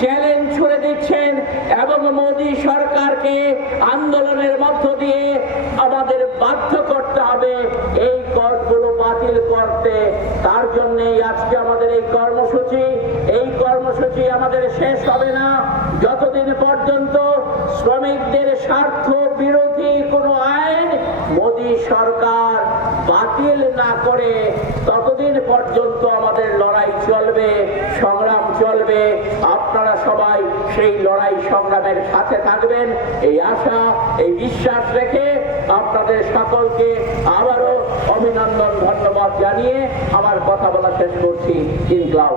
Challenge ছুড়ে দিচ্ছেন এবং মোদী সরকারকে আন্দোলনের মধ্য দিয়ে আমাদের বাধ্য করতে হবে এই করগুলো বাতিল করতে। তার জন্যই আজকে আমাদের এই কর্মসূচি আমাদের শেষ হবে না যতদিন পর্যন্ত শ্রমিকদের স্বার্থ বিরোধী কোনো আইন মোদী সরকার বাতিল না করে ততদিন পর্যন্ত আমাদের লড়াই চলবে, সংগ্রাম চলবে। আপনারা সবাই সেই লড়াই সংগ্রামের সাথে থাকবেন এই আশা, এই বিশ্বাস রেখে আপনাদের সকলকে আবারও অভিনন্দন, ধন্যবাদ জানিয়ে আমার কথা বলা শেষ করছি। ইনক্লাব।